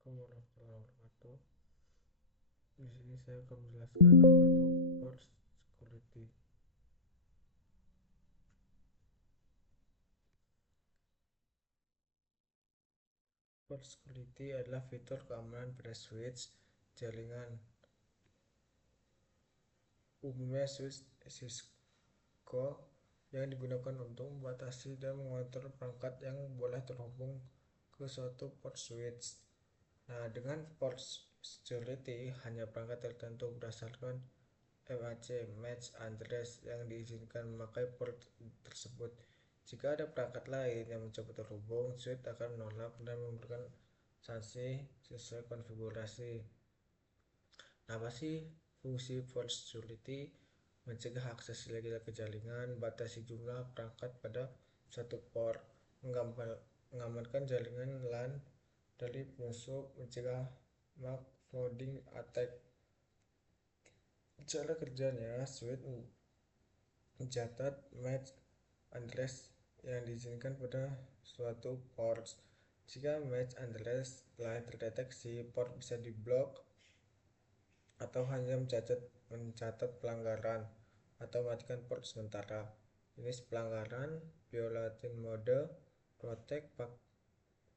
Assalamualaikum warahmatullahi wabarakatuh. Di sini saya akan menjelaskan apa itu port security. Port security adalah fitur keamanan pada switch jaringan, umumnya switch Cisco, yang digunakan untuk membatasi dan mengontrol perangkat yang boleh terhubung ke suatu port switch. Nah, dengan port security, hanya perangkat tertentu berdasarkan MAC (Match Address) yang diizinkan memakai port tersebut. Jika ada perangkat lain yang mencoba terhubung, switch akan menolak dan memberikan sanksi sesuai konfigurasi. Nah, apa sih fungsi port security? Mencegah akses ilegal ke jaringan, batasi jumlah perangkat pada satu port, mengamankan jaringan LAN dari penyusup, mencegah MAC flooding attack. Cara kerjanya, switch mencatat MAC address yang diizinkan pada suatu port. Jika MAC address telah terdeteksi, port bisa diblok atau hanya mencatat pelanggaran atau matikan port sementara. Jenis pelanggaran: violating mode protect,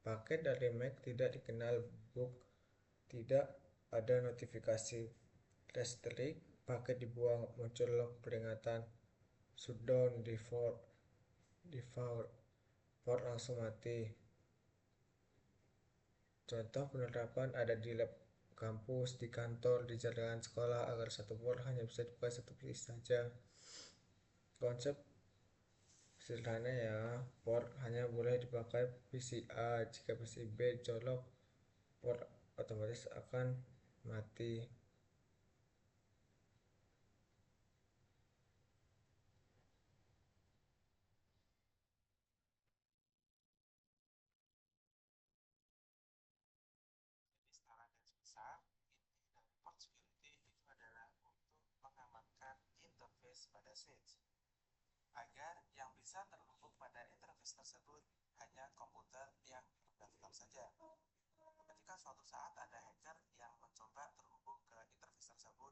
paket dari MAC tidak dikenal, bug, tidak ada notifikasi, restrict, paket dibuang, muncul log peringatan, shutdown, default, port langsung mati. Contoh penerapan ada di lab kampus, di kantor, di jaringan sekolah, agar satu port hanya bisa dipakai satu PC saja. Konsep sederhana ya, port hanya boleh dipakai PC A. Jika PC B colok, port otomatis akan mati. Secara garis besar, inti dari port security itu adalah untuk mengamankan interface pada switch, agar yang bisa terhubung pada interface tersebut hanya komputer yang terdaftar saja. Ketika suatu saat ada hacker yang mencoba terhubung ke interface tersebut,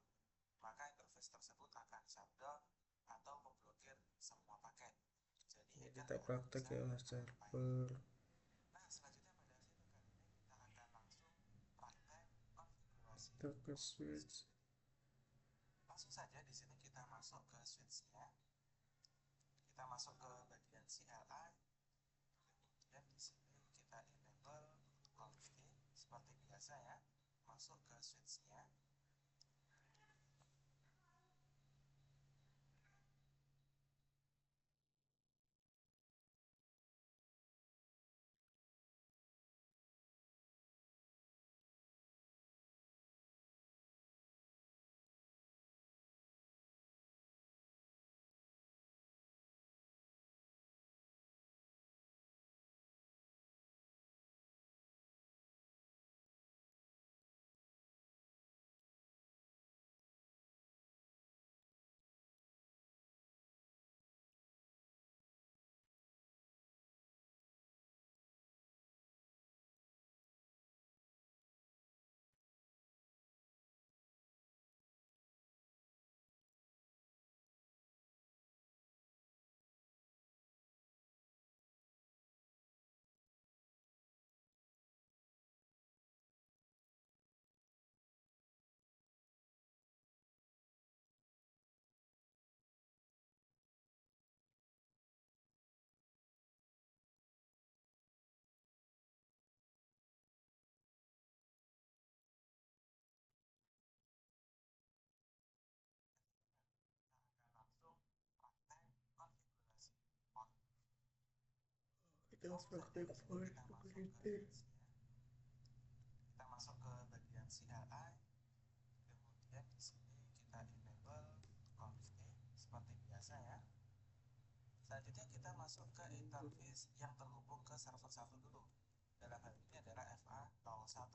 maka interface tersebut akan shutdown atau memblokir semua paket. Jadi hacker Kita tidak praktek bisa ya melakukan. server Nah, selanjutnya pada sesi kali ini kita akan langsung praktek konfigurasi kita ke port switch. switch. Langsung saja di sini kita masuk ke switch-nya. Kita masuk ke bagian CLI. Kemudian di sini kita enable config seperti biasa ya. Masuk ke switch-nya. Kita akan langsung praktek konfigurasi port. Kita Langsung saja praktek di sini port kita masuk ke security. switch-nya. Kita masuk ke bagian CLI. Kemudian di sini kita enable config seperti biasa ya. Selanjutnya kita masuk ke interface yang terhubung ke server 1 dulu. Dalam hal ini adalah FA01.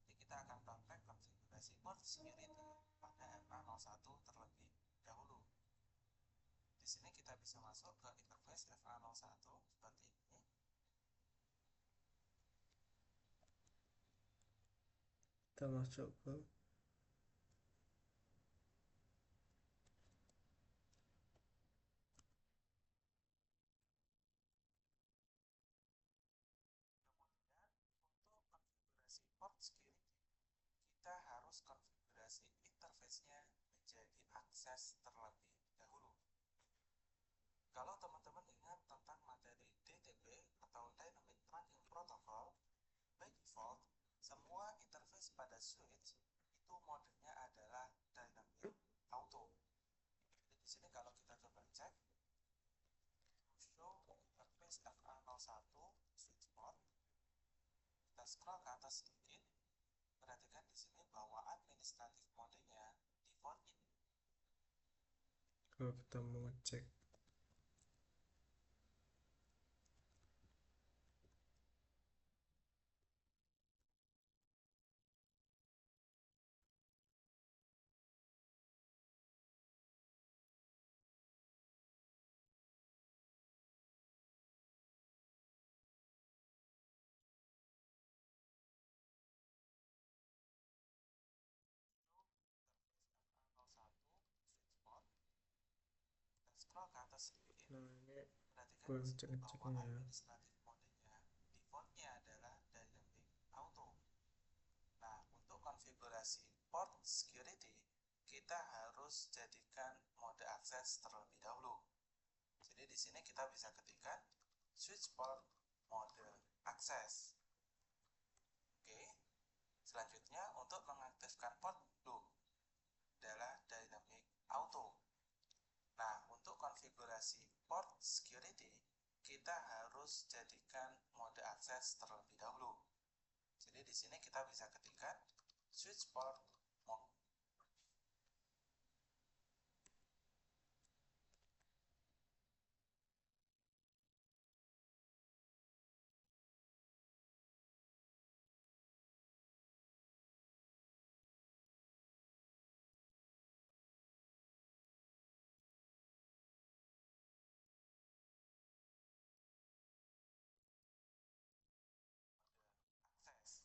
Jadi kita akan praktek konfigurasi port security pada FA01 terlebih dahulu. Di sini kita bisa masuk ke interface FA01 seperti ini. Kita masuk ke Kemudian untuk konfigurasi port security, kita harus konfigurasi interface-nya menjadi akses terlebih dahulu. Kalau teman-teman ingat tentang materi DTP atau Dynamic Trunking Protocol, by default, semua interface pada switch itu modenya adalah Dynamic Auto. Jadi di sini kalau kita coba cek, show interface FA01 switch port, kita scroll ke atas sedikit, perhatikan di sini bahwa administratif modenya default in. kalau kita mau ngecek Scroll ke atas sedikit. nah ini Perhatikan boleh di sini bahwa ngecek-ngeceknya ya. administratif modenya defaultnya adalah Dynamic Auto. Nah, untuk konfigurasi port security, kita harus jadikan mode akses terlebih dahulu. Jadi di sini kita bisa ketikkan switch port mode akses. Oke. Selanjutnya untuk mengaktifkan port loop adalah Dynamic Auto. Nah, untuk konfigurasi port security, kita harus jadikan mode akses terlebih dahulu. Jadi di sini kita bisa ketikkan switch port mode. Akses.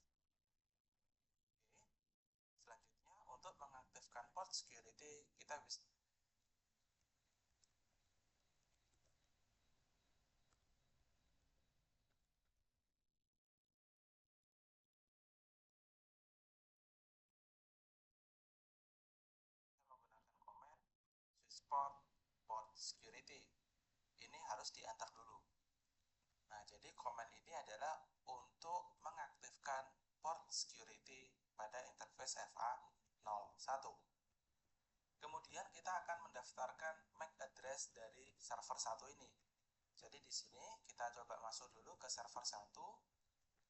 Oke. Selanjutnya untuk mengaktifkan port security, kita bisa menggunakan komen switch port security. Ini harus diantar dulu. Nah, jadi komen ini adalah untuk mengaktifkan port security pada interface FA01. Kemudian kita akan mendaftarkan MAC address dari server 1 ini. Jadi di sini kita coba masuk dulu ke server 1.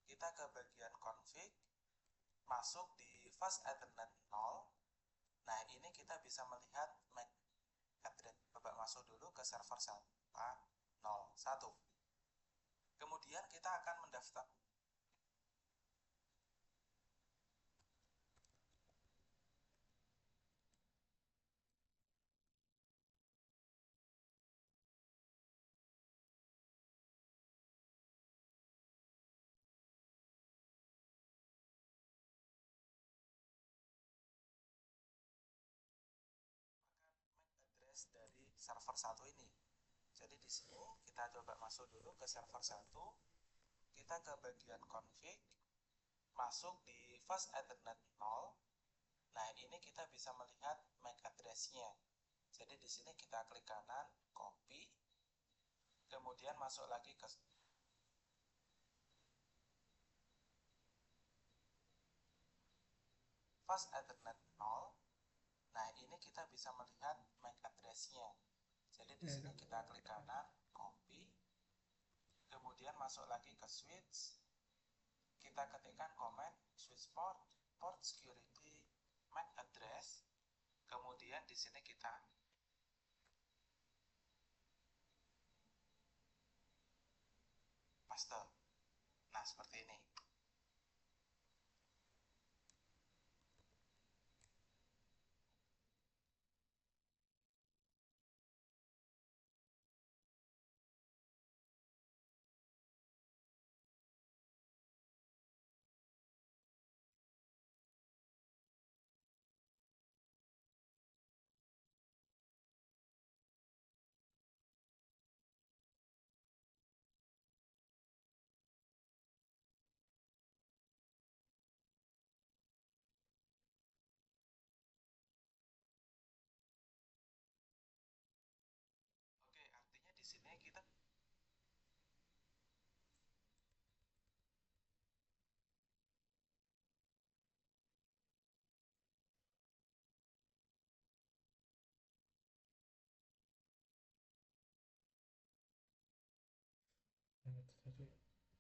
Kita ke bagian config, masuk di fast ethernet 0. Nah, ini kita bisa melihat MAC address. Coba masuk dulu ke server 1. Kemudian kita akan mendaftar. Address dari server 1 ini. Jadi di sini kita coba masuk dulu ke server 1. Kita ke bagian config, masuk di fast ethernet 0. Nah, ini kita bisa melihat MAC address-nya. Jadi di sini kita klik kanan, copy, kemudian masuk lagi ke fast ethernet 0. Nah, ini kita bisa melihat MAC address-nya. Jadi di sini kita klik kanan, copy, kemudian masuk lagi ke switch. Kita ketikkan comment switch port security MAC address. Kemudian di sini kita paste. Nah, seperti ini.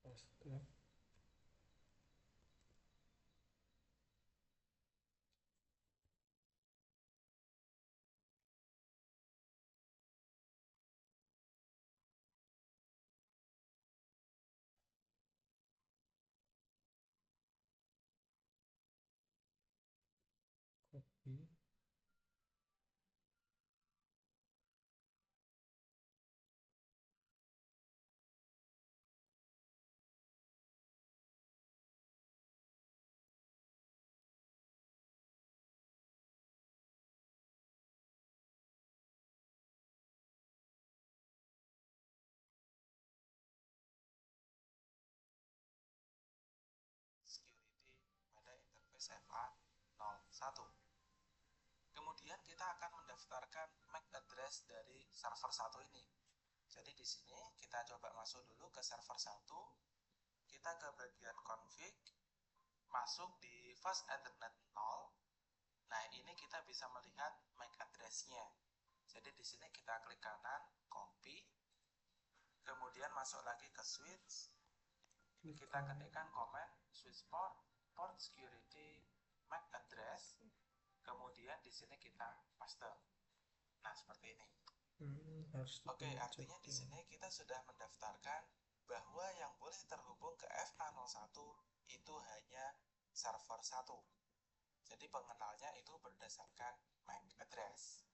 paste. Copy. Security pada interface FA01. Kemudian kita akan mendaftarkan MAC address dari server 1 ini. Jadi di sini kita coba masuk dulu ke server 1. Kita ke bagian config, masuk di fast ethernet 0. Nah, ini kita bisa melihat MAC address-nya. Jadi di sini kita klik kanan, copy, kemudian masuk lagi ke switch. Kita ketikkan command switch port security MAC address. Kemudian di sini kita paste. Nah, seperti ini. Oke, artinya di sini kita sudah mendaftarkan bahwa yang boleh terhubung ke FA01 itu hanya server 1. Jadi pengenalnya itu berdasarkan MAC address.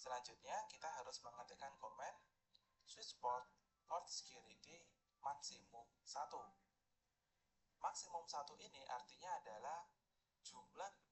Selanjutnya kita harus mengetikkan command switch port security maksimum 1. Maksimum 1 ini artinya adalah jumlah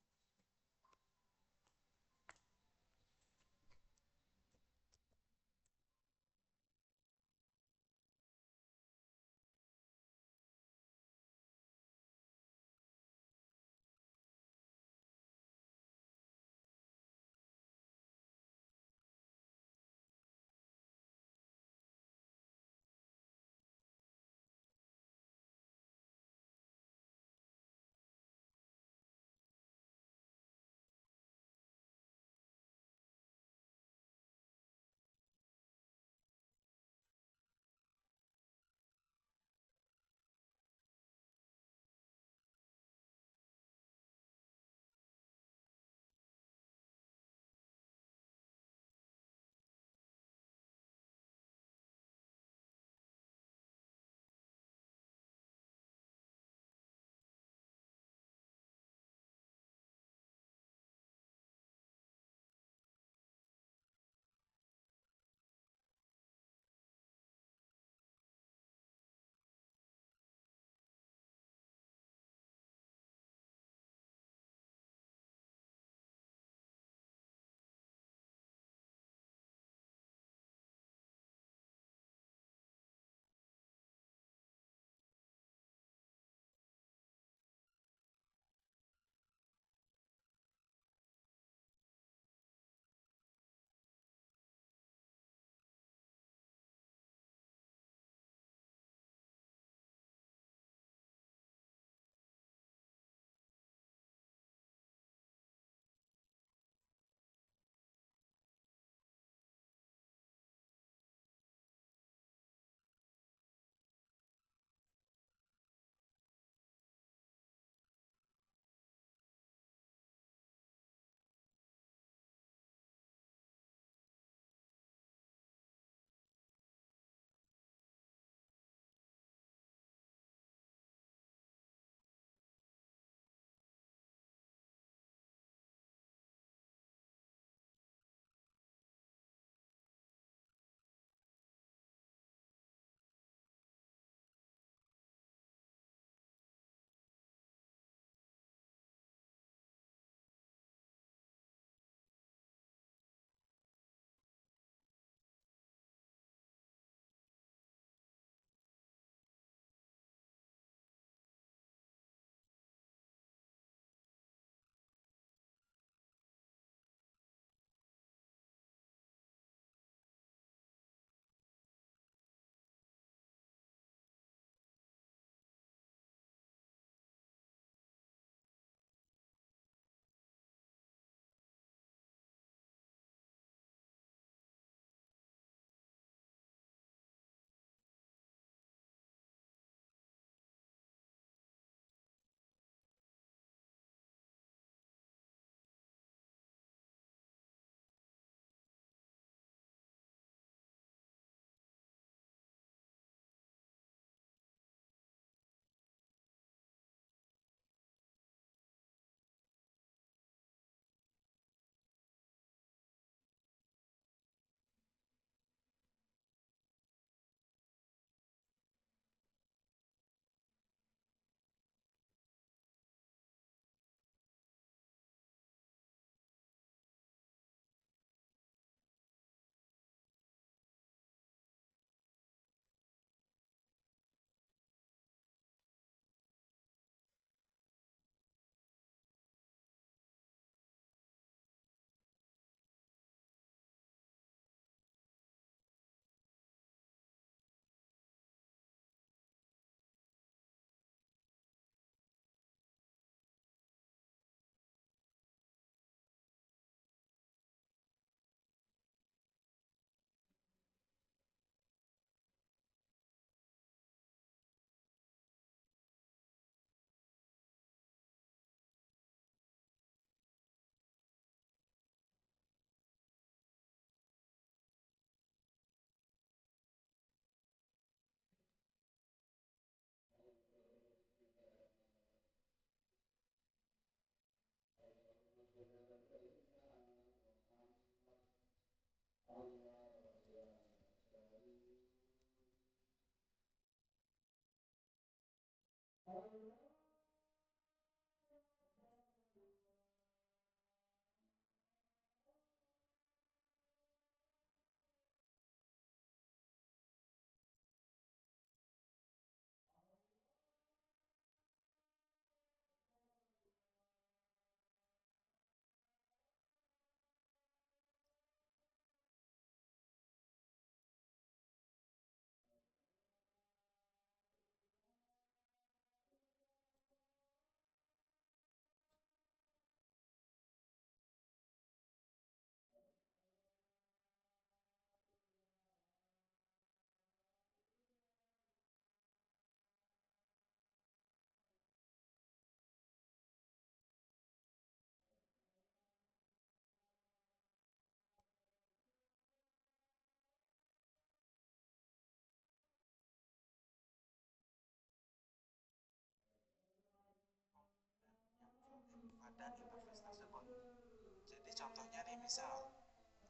contohnya nih, misal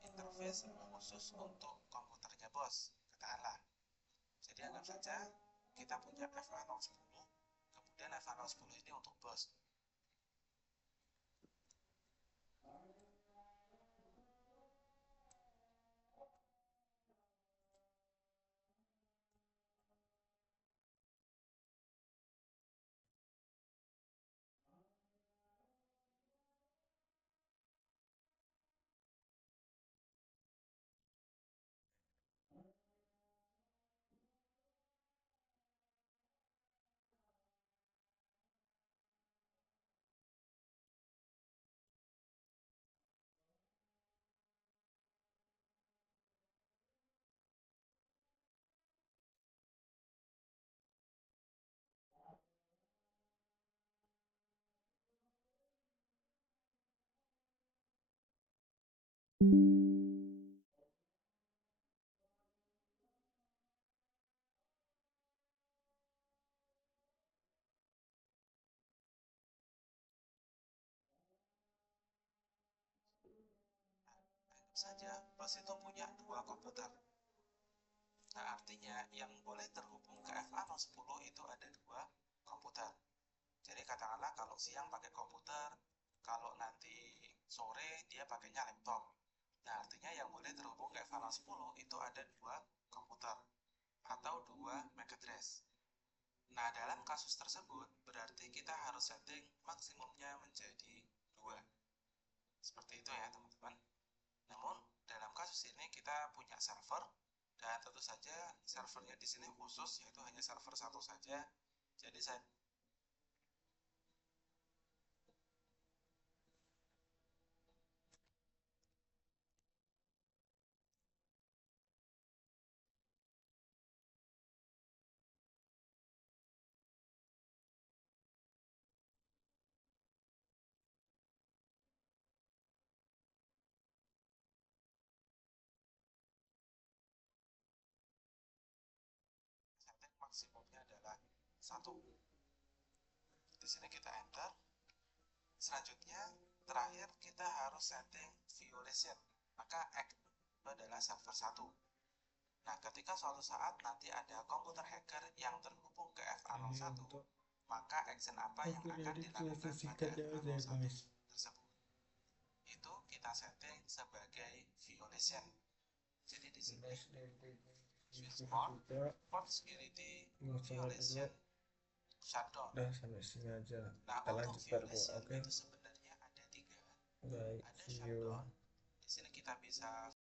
interface khusus untuk komputernya bos, katakanlah. Jadi anggap saja kita punya FA010, kemudian FA010 ini untuk bos. Anggap saja bos itu punya dua komputer. Nah, artinya yang boleh terhubung ke FA010 itu ada dua komputer. Jadi katakanlah kalau siang pakai komputer, kalau nanti sore dia pakainya laptop. Nah, artinya yang boleh terhubung ke FA010 itu ada dua komputer atau dua MAC address. Nah, dalam kasus tersebut berarti kita harus setting maksimumnya menjadi 2. Seperti itu ya, teman-teman. Namun, dalam kasus ini kita punya server dan tentu saja servernya di sini khusus, yaitu hanya server satu saja. Jadi saya setting maksimumnya adalah 1. Di sini kita enter. Selanjutnya, terakhir kita harus setting violation. Maka act itu adalah server 1. Nah, ketika suatu saat nanti ada komputer hacker yang terhubung ke FA01, maka action apa yang akan dilakukan pada FA01 tersebut? Itu kita setting sebagai violation. Jadi di sini switch port security violation shutdown. Udah sampai sini aja. Nah, Kita untuk lanjut baru. violation Oke. itu sebenarnya ada 3. Baik, Ada see you. shutdown. Di sini kita bisa